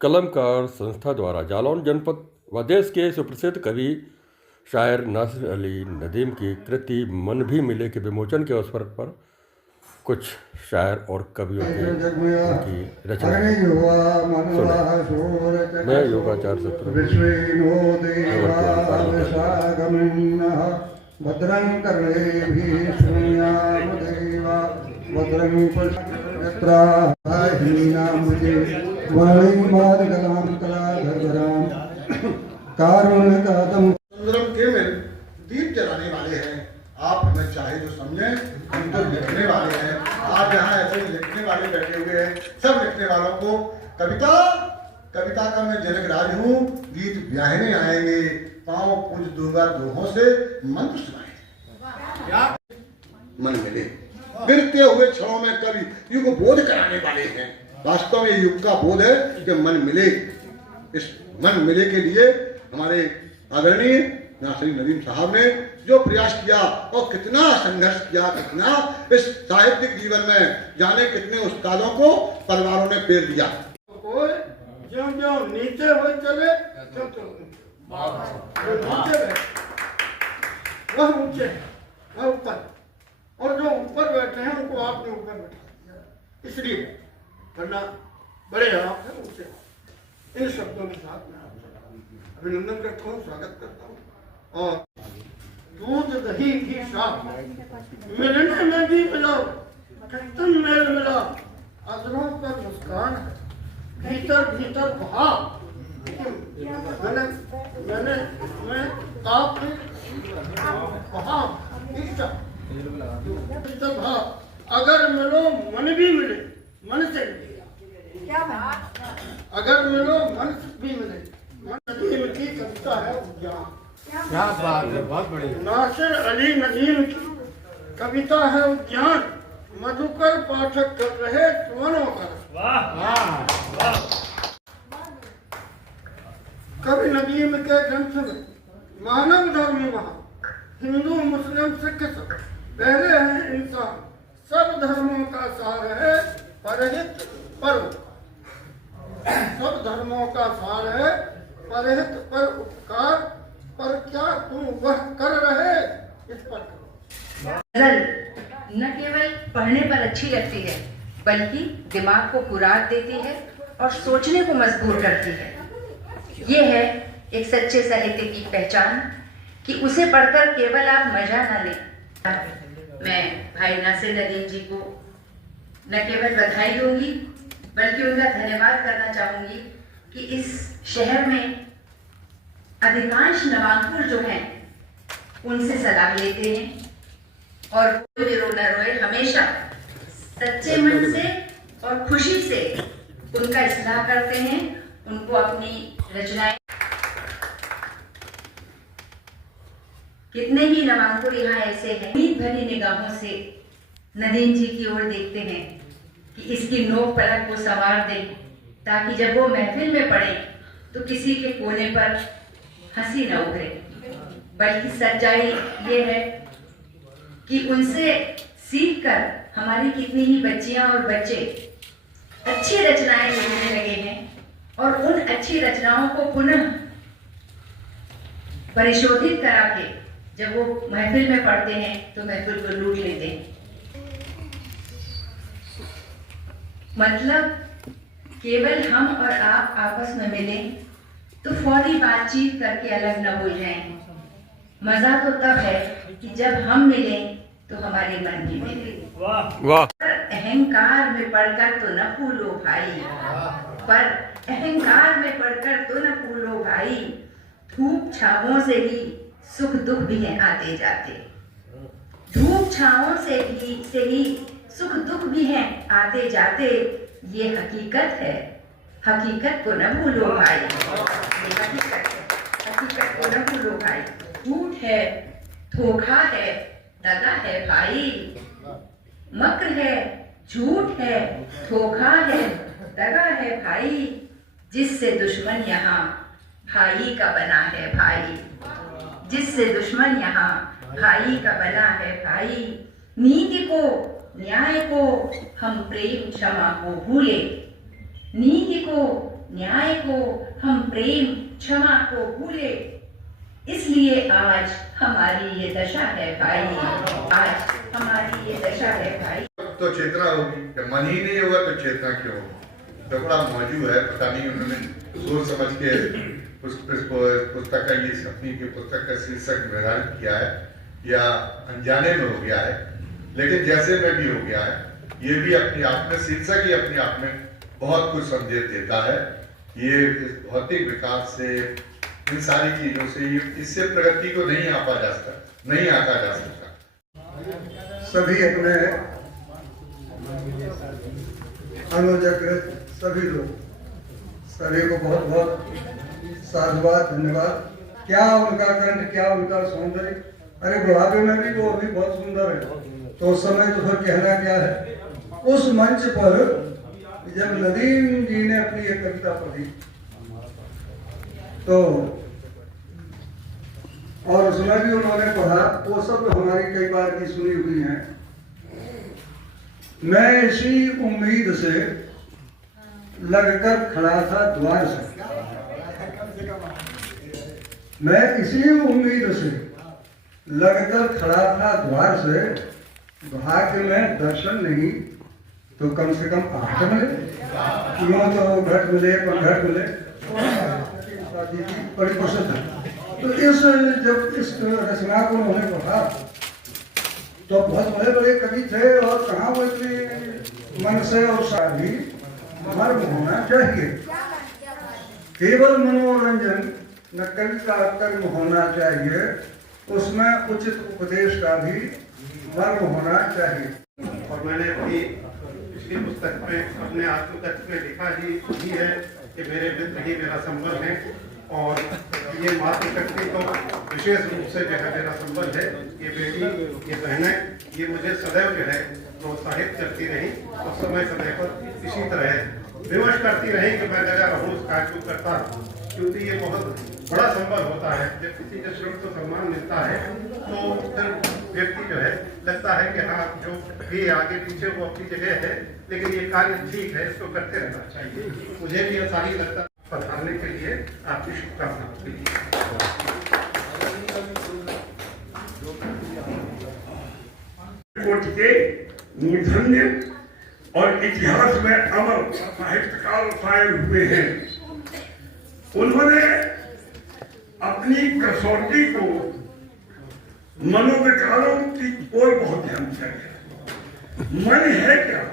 कलमकार संस्था द्वारा जालौन जनपद व देश के सुप्रसिद्ध कवि शायर नासिर अली नदीम की कृति मन भी मिले के विमोचन के अवसर पर कुछ शायर और कवियों की उनकी रचना मैं योगाचार्य भद्रं कर्णेभिः देवा भद्रं सुंदरम के में दीप जलाने वाले हैं। आप हमें चाहे जो समझें, हम तो लिखने वाले हैं। आप यहाँ ऐसे लिखने वाले बैठे हुए हैं। सब लिखने वालों को कविता का मैं जनक राज हूँ। गीत ब्याहने आएंगे, पाँव पूज दूंगा दोहों से, मंत्र सुनाएंगे। मन मिले गिरते हुए क्षणों में कवि युग बोध कराने वाले हैं। वास्तव में युग का बोध है कि मन मिले। इस मन मिले के लिए हमारे आदरणीय नासिर नदीम साहब ने जो प्रयास किया और कितना संघर्ष किया, कितना इस साहित्यिक जीवन में जाने कितने उस्तादों को परिवारों ने पेर दिया। जो नीचे हो चले वह ऊंचे वह ऊपर, और जो ऊपर बैठे हैं उनको आपने ऊपर बैठा दिया, इसलिए वरना बड़े आप हैं ऊंचे। इन शब्दों के साथ मैं आपसे अभिनंदन करता हूँ, स्वागत करता हूँ। और दूध दही घी साथ मिलने में भी मिलाओ, खत्म मेल मिला, अजरों पर मुस्कान है, भीतर भीतर भाव। मैंने आपने भाव इच्छा भाव, अगर मिलो मन भी मिले, मन से मिले, अगर मिलो मन भी मिले। नदीम की कविता है उद्यान। क्या बात है, बहुत बड़ी। नासिर अली नदीम की कविता है उद्यान, मधुकर पाठक कर रहे सुमनों का। कवि नदीम के ग्रंथ में मानव धर्म वहाँ, हिंदू मुस्लिम सिख सब पहले हैं इंसान, सब धर्मों का सार है परहित पर। सब धर्मों का सार है परहित पर उपकार, पर क्या तुम वह कर रहे इस पर करो। गजल न केवल पढ़ने पर अच्छी लगती है, बल्कि दिमाग को खुराक देती है और सोचने को मजबूर करती है। ये है एक सच्चे साहित्य की पहचान कि उसे पढ़कर केवल आप मजा ना लें। मैं भाई नासिर नदीम जी को न केवल बधाई दूंगी, बल्कि उनका धन्यवाद करना चाहूंगी कि इस शहर में अधिकांश नवांकुर जो हैं उनसे सलाह लेते हैं और कोई भी रो न रोए, हमेशा सच्चे मन से और खुशी से उनका इस्लाह करते हैं, उनको अपनी रचनाएं। कितने ही नवांकुर यहाँ ऐसे हैं, उम्मीद भरी निगाहों से नदीम जी की ओर देखते हैं कि इसकी नोक पलक को संवार दें, ताकि जब वो महफिल में पड़े तो किसी के कोने पर हंसी न उभरे। बल्कि सच्चाई ये है कि उनसे सीखकर हमारी कितनी ही बच्चियां और बच्चे अच्छी रचनाएं लिखने लगे हैं और उन अच्छी रचनाओं को पुनः परिशोधित करा के जब वो महफिल में पढ़ते हैं तो महफिल को लूट लेते हैं। मतलब केवल हम और आप आपस में मिलें तो फौरी बातचीत करके अलग न हो जाएं। मजा तो तब है कि जब हम मिलें तो हमारे मन भी मिले। वाह। अहंकार में पढ़कर तो न फूलो भाई, पर अहंकार में पढ़कर तो न फूलो भाई, धूप छावों से ही सुख दुख भी हैं आते जाते। धूप छावों से ही सुख दुख भी हैं आते जाते, ये हकीकत है, हकीकत को न भूलो भाई। ये हकीकत है, हकीकत को न भूलो भाई। झूठ है, धोखा है, दगा है भाई, मक्र है, झूठ है, धोखा है, दगा है भाई, जिससे दुश्मन यहाँ भाई का बना है भाई, जिससे दुश्मन यहाँ भाई का बना है भाई। नीति को न्याय को हम प्रेम क्षमा को भूले, नीति को न्याय को, हम प्रेम क्षमा को भूले। इसलिए आज हमारी ये दशा है भाई, आज हमारी ये दशा है भाई। तो चेतना होगी, जब मन ही नहीं होगा तो चेतना क्यों होगी? तो बड़ा मौजूद है, पता नहीं उन्होंने सोच समझ के पुस्तक का ये अपनी की पुस्तक का शीर्षक निर्धारित किया है या अनजाने में हो गया है, लेकिन जैसे में भी हो गया है, ये भी अपने आप में शीर्षक ही अपने आप में बहुत कुछ संदेश देता है। ये भौतिक विकास से, इन सारी चीजों से, इससे प्रगति को नहीं आंका जा सकता। सभी अपने अनुजकृत सभी लोग, सभी को बहुत बहुत साधुवाद, धन्यवाद। क्या उनका कंठ, क्या उनका सौंदर्य! अरे बुढ़ापे में भी वो अभी बहुत सुंदर है, तो उस समय तो फिर कहना क्या है। उस मंच पर जब नदीम जी ने अपनी एक कविता पढ़ी तो, और उसमें भी उन्होंने पढ़ा, वो सब हमारी कई बार की सुनी हुई हैं। मैं इसी उम्मीद से लगकर खड़ा था द्वार से, मैं इसी उम्मीद से लगकर खड़ा था द्वार से, भाग्य में दर्शन नहीं तो कम से कम आठ मिले, यूं तो घट मिले पर घट मिले। बड़ी पसंद है। तो जब इस रचना को उन्होंने पढ़ा तो बहुत बड़े बड़े कवि थे, और कहाँ वो इतनी मन से और शादी मर्म होना चाहिए। केवल मनोरंजन न कविता कर्म होना चाहिए, उसमें उचित उपदेश का भी मर्म होना चाहिए। और मैंने अपनी पिछली पुस्तक में अपने आत्मकथन में लिखा ही है कि मेरे मित्र ही मेरा संबल है, और ये मातृशक्ति तो विशेष रूप से जो है मेरा संबल है। ये बेटी, ये बहनें, ये मुझे सदैव जो है प्रोत्साहित करती रही, और समय समय पर इसी तरह विमर्श करती रही कि मैं लगा रहूँ उस कार्य को करता हूँ, क्योंकि ये बहुत बड़ा संबल होता है। जब किसी के श्रम को सम्मान मिलता है तो फिर व्यक्ति जो है लगता है कि हाँ, जो भी आगे पीछे वो अपनी जगह है, लेकिन ये कार्य ठीक है, इसको करते रहना चाहिए। मुझे भी ऐसा ही लगता है। पधारने के लिए आपकी शुभकामनाएं। कोटि के मूर्धन्य और इतिहास में अमर साहित्यकार शायर हुए हैं। उन्होंने अपनी कसौटी को मनोविकारों की ओर बहुत ध्यान दिया। मन है क्या?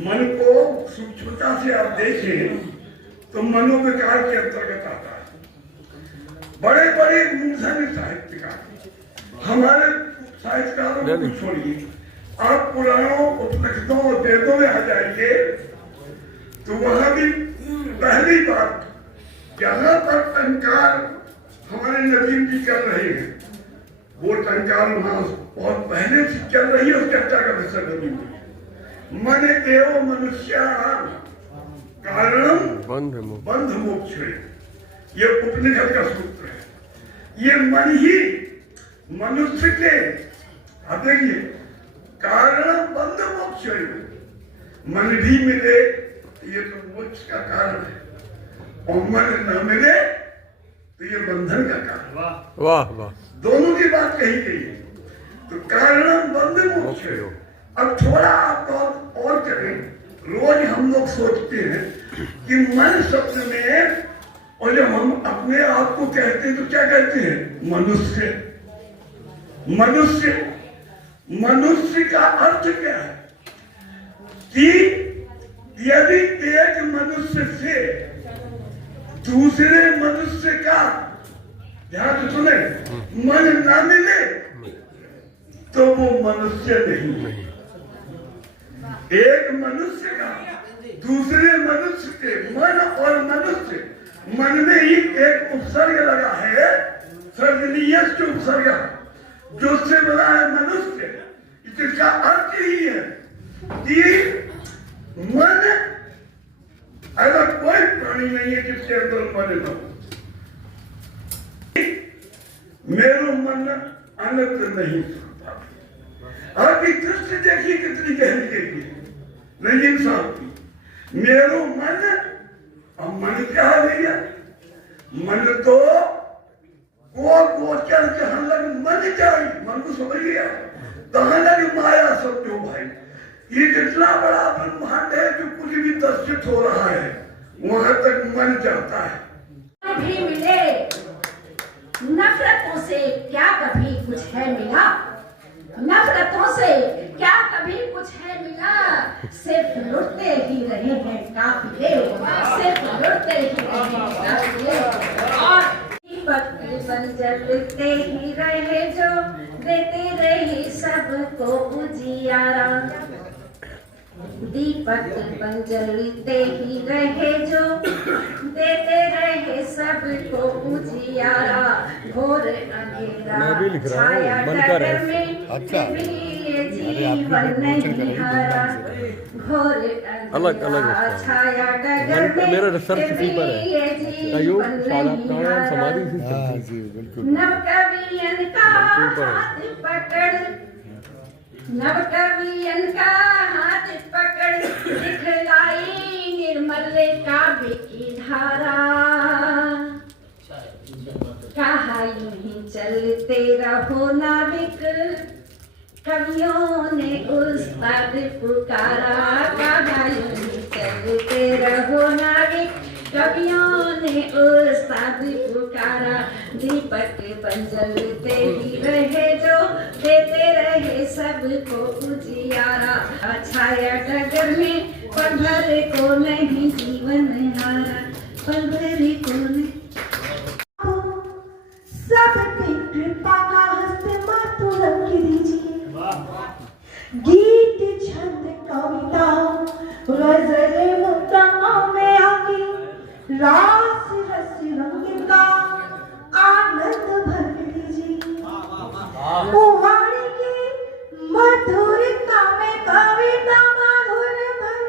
मन को सूक्ष्मता से आप देखें तो मनोविकार के अंतर्गत आता है। बड़े बड़े मूर्धन्य साहित्यकार, हमारे साहित्यकारों को छोड़िए, आप पुराणों, उपनिषदों और वेदों में आ जाइए तो वहां भी पहली बात जहां पर टंकार हमारे नदीम जी कर रहे हैं, वो टंकार वहां बहुत पहले से चल रही है। उस चर्चा का विषय नदीम जी, मन एव मनुष्य कारणम बंध मोक्ष, ये उपनिषद का सूत्र है। ये मन ही मनुष्य के, आप देखिए, कारण बंध मोक्ष, मन भी मिले ये तो मोक्ष का कारण है, और मन न मिले तो ये बंधन का कारण। वाह वाह, दोनों की बात कही गई है। तो कारण बंध मोक्ष। अब थोड़ा आप और करें। रोज हम लोग सोचते हैं कि मन शब्द में, और जब हम अपने आप को कहते हैं तो क्या कहते हैं? मनुष्य। मनुष्य, मनुष्य का अर्थ क्या है? कि यदि एक मनुष्य से दूसरे मनुष्य का, ध्यान से सुने, मन न मिले तो वो मनुष्य नहीं। एक मनुष्य का दूसरे मनुष्य के, मन और मनुष्य, मन में ही एक उपसर्ग लगा है, सर्वनीयस के उपसर्ग, जो से बना है मनुष्य। इसका अर्थ ही है कि मन, ऐसा कोई प्राणी नहीं है जिसके अंदर मन न हो। मेरो मन अनंत नहीं सकता। आपकी दृष्टि देखिए कितनी गहरी गई है, नहीं इंसान की। मेरो मन, और मन तो गोचर जहां लग मन जाई, मन को समझ लिया, तहां लग माया सब जो भाई। ये जितना बड़ा ब्रह्मांड है जो कुछ भी दर्शित हो रहा है वहां तक मन जाता है। भी मिले नफरतों से क्या कभी कुछ है मिला, नफरतों से क्या कभी कुछ है मिला, सिर्फ लुटते ही रहे हैं काफिले, सिर्फ लुटते ही रहे हैं काफिले। और दीपक बन जलते ही रहे जो देते रहे सबको उजियारा, दीपक बन जलते ही रहे जो देते रहे सबको उजियारा, घोर अंधेरा छाया डगर में भी ये जीवन नहीं हारा, घोर अंधेरा छाया डगर में मेरा रिसर्च इसी पर है, ये जीवन नहीं हारा। समाधि से नवकवियन का हाथ पकड़, नवकवियन का हाथ पकड़ दिखलाई निर्मल काव्य की धारा, कहा यूं ही चलते रहो नाविक, कवियों ने उस्ताद पुकारा, कहा यूं ही चलते रहो नाविक, कवियों ने उस्ताद पुकारा, दीपक बन जलते ही रहे जो देते रहे सबको उजियारा, छाया डगर में पल भर को नहीं जीवन हारा, पल भर को नहीं। सबकी कृपा का हस्त मातु रख दीजिए, गीत छंद कविता गजल मुक्तकों में आके रास रस रंग का आनंद भर दीजिए, वाणी की मधुरता में कविता माधुर भर,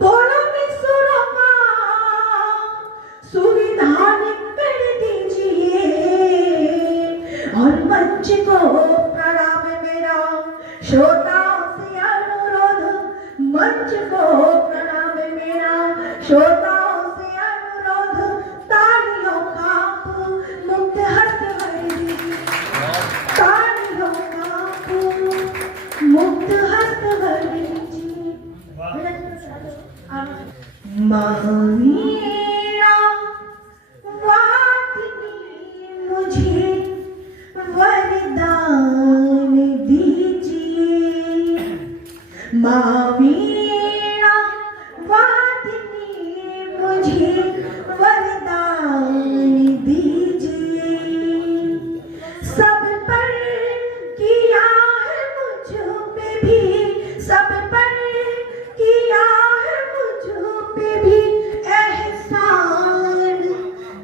बोलो में सुरों का सुविधा कर दीजिए, और मंच को प्रणाम मेरा श्रोताओं से अनुरोध, मंच को प्रणाम मेरा श्रोताओं से अनुरोध, तालियों का आप मुक्त हस्त भर दीजिए, तालियों का आप मुक्त हस्त भर दीजिए। महावीरा वादिनी मुझे वरदान दीजिए, महावीरा वादिनी मुझे वरदान दीजिए, सब पर किया है मुझ पे भी, सब पर किया है मुझ पे भी एहसान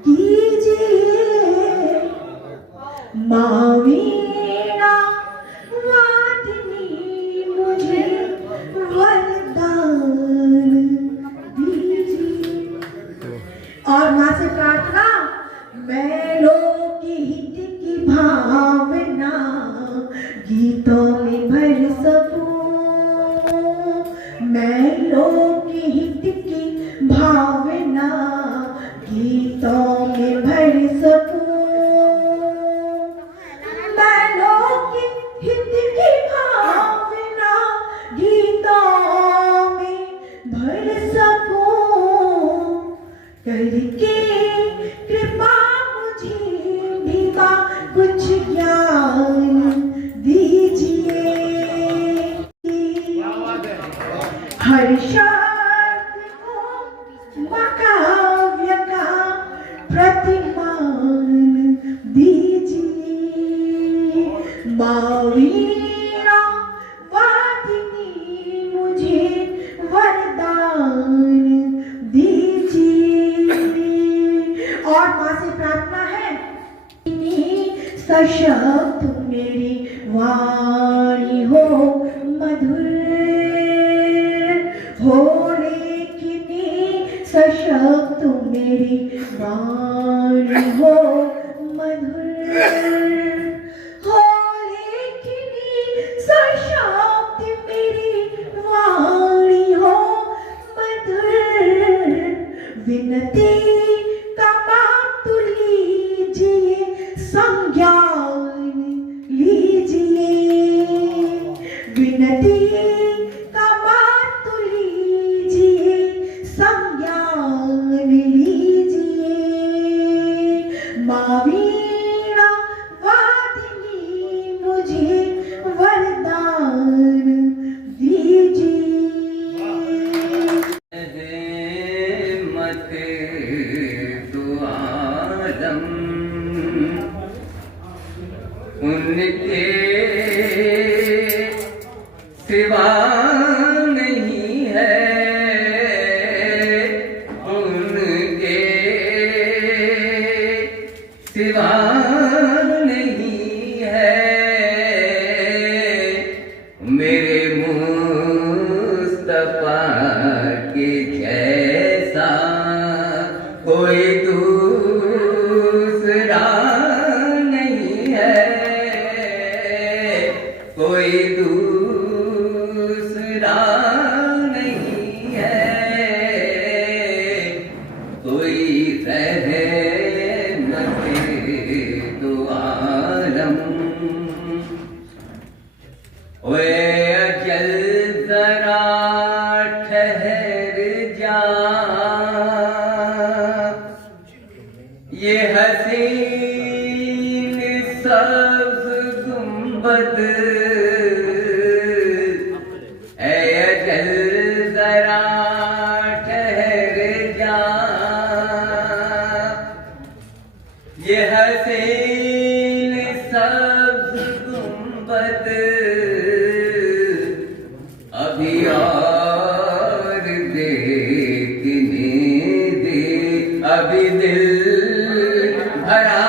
कीजिए, महावीरा वादिनी मुझे वरदान दीजिए। और मां से प्रार्थना, मैलों की हित की भावना गीतों में भर सकूं, मैलों की हित की भावना गीतों में भर सकूं, मैलों की हित की भावना गीतों में भर सकूं, करके कृपा मुझे भी मां कुछ ज्ञान दीजिए, हर शब्द को महाकाव्य का प्रतिमान दीजिए, महावीरा वादिनी मुझे वरदान दीजिए। और मां से प्रार्थना है, सशब्द मेरी वाणी हो मधुर, हो लेकिन सशब्द मेरी वाणी हो मधुर, हो लेकिन सशब्द मेरी वाणी हो मधुर, विनती का दो आलम उनके सिवा नहीं है, उनके सिवा नहीं है। मेरे मुस्तफा के जैसा कोई दूसरा नहीं है, कोई दूसरा नहीं है, कोई रहमते दो आलम। ओए अजल जरा ठहर जा, ये हसीन सब्ज़ गुंबद, ऐ अजल जरा ठहर जा, ये हसीन सब्ज़ गुंबद अभी और देखने दे, अभी दिल भरा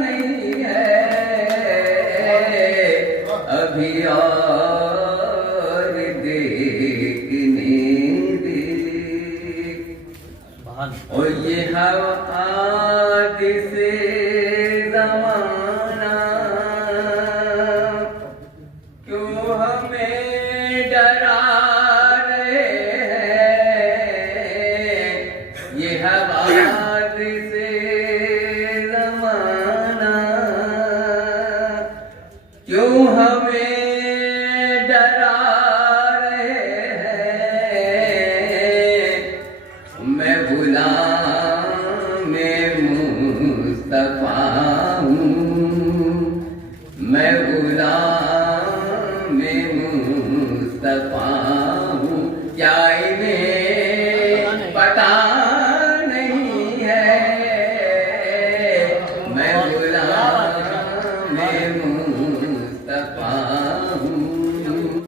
नहीं है, अभी और देखने दे। और ये हादिसे ज़माना क्यों हमें डरा रहे हैं, ये हादिसे ज़माना क्यों हमें डरा रहे हैं। मैं गुलाम मुस्तफा हूँ, मैं गुलाम मुस्तफा हूँ, क्या इन्हें पता नहीं है। मैं गुलाम